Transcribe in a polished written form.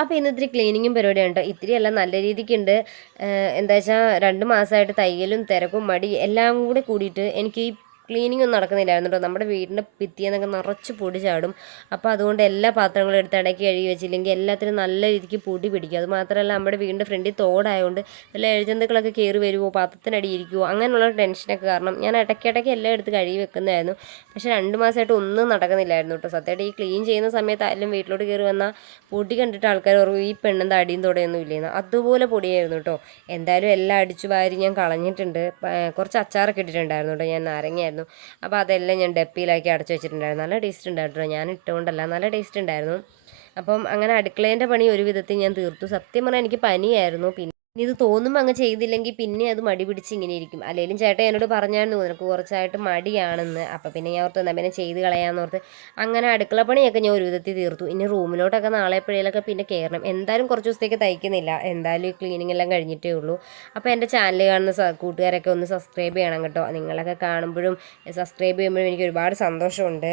അപ്പോൾ ഇന്ന് ഇത്തിരി ക്ലീനിങ്ങും പരിപാടിയാണ് കേട്ടോ. ഇത്തിരിയല്ല, നല്ല രീതിക്കുണ്ട്. എന്താ വെച്ചാൽ 2 മാസമായിട്ട് തയ്യലും തിരക്കും മടി എല്ലാം കൂടി കൂടിയിട്ട് എനിക്ക് ഈ ക്ലീനിങ് ഒന്നും നടക്കുന്നില്ലായിരുന്നു കേട്ടോ. നമ്മുടെ വീടിൻ്റെ ഭിത്തിയെന്നൊക്കെ നിറച്ച് പൊടി ചാടും. അപ്പോൾ അതുകൊണ്ട് എല്ലാ പാത്രങ്ങളും എടുത്ത് ഇടയ്ക്ക് കഴുകി വെച്ചില്ലെങ്കിൽ എല്ലാത്തിനും നല്ല രീതിക്ക് പൊടി പിടിക്കും. അത് മാത്രമല്ല, നമ്മുടെ വീടിൻ്റെ ഫ്രണ്ടിൽ തോടായതുകൊണ്ട് വല്ല എഴജന്തുക്കളൊക്കെ കയറി വരുമോ, പാത്രത്തിനടി ഇരിക്കുമോ, അങ്ങനെയുള്ള ടെൻഷനൊക്കെ കാരണം ഞാൻ ഇടയ്ക്കിടയ്ക്ക് എല്ലാം എടുത്ത് കഴുകി വെക്കുന്നതായിരുന്നു. പക്ഷേ 2 മാസമായിട്ട് ഒന്നും നടക്കുന്നില്ലായിരുന്നു കേട്ടോ. സത്യമായിട്ട് ഈ ക്ലീൻ ചെയ്യുന്ന സമയത്തായാലും വീട്ടിലോട്ട് കയറി വന്നാൽ പൊടി കണ്ടിട്ട് ആൾക്കാർ പറയും ഈ പെണ്ണെന്താ അടിയും തുടയൊന്നും ഇല്ലേന്ന്. അതുപോലെ പൊടിയായിരുന്നു കേട്ടോ. എന്തായാലും എല്ലാം അടിച്ചു വാരി ഞാൻ കളഞ്ഞിട്ടുണ്ട്. കുറച്ച് അച്ചാറൊക്കെ ഇട്ടിട്ടുണ്ടായിരുന്നു കേട്ടോ, ഞാൻ നാരങ്ങയായിരുന്നു. അപ്പോൾ അതെല്ലാം ഞാൻ ഡപ്പിയിലാക്കി അടച്ചു വെച്ചിട്ടുണ്ടായിരുന്നു. നല്ല ടേസ്റ്റ് ഉണ്ടായിരുന്നു. ഞാൻ ഇട്ടുകൊണ്ടല്ല, നല്ല ടേസ്റ്റ് ഉണ്ടായിരുന്നു. അപ്പം അങ്ങനെ അടുക്കളേൻ്റെ പണി ഒരു വിധത്തിൽ ഞാൻ തീർത്തു. സത്യം പറഞ്ഞാൽ എനിക്ക് പനിയായിരുന്നു. ഇനി ഇത് തോന്നുമ്പോൾ അങ്ങ് ചെയ്തില്ലെങ്കിൽ പിന്നെ അത് മടി പിടിച്ച് ഇങ്ങനെ ഇരിക്കും. അല്ലെങ്കിലും ചേട്ടൻ എന്നോട് പറഞ്ഞായിരുന്നു നിനക്ക് കുറച്ചായിട്ട് മടിയാണെന്ന്. അപ്പോൾ പിന്നെ ഞാൻ ഓർത്ത് എന്നാൽ പിന്നെ ചെയ്ത് കളയാമെന്ന് ഓർത്ത് അങ്ങനെ അടുക്കള പണിയൊക്കെ ഞാൻ ഒരു വിധത്തിൽ തീർത്തു. ഇനി റൂമിലോട്ടൊക്കെ നാളെ എപ്പോഴേലൊക്കെ പിന്നെ കയറണം. എന്തായാലും കുറച്ച് ദിവസത്തേക്ക് തയ്ക്കുന്നില്ല. എന്തായാലും ഈ ക്ലീനിങ് എല്ലാം കഴിഞ്ഞിട്ടേ ഉള്ളൂ. അപ്പോൾ എൻ്റെ ചാനൽ കാണുന്ന കൂട്ടുകാരൊക്കെ ഒന്ന് സബ്സ്ക്രൈബ് ചെയ്യണം കേട്ടോ. നിങ്ങളൊക്കെ കാണുമ്പോഴും സബ്സ്ക്രൈബ് ചെയ്യുമ്പോഴും എനിക്ക് ഒരുപാട് സന്തോഷമുണ്ട്.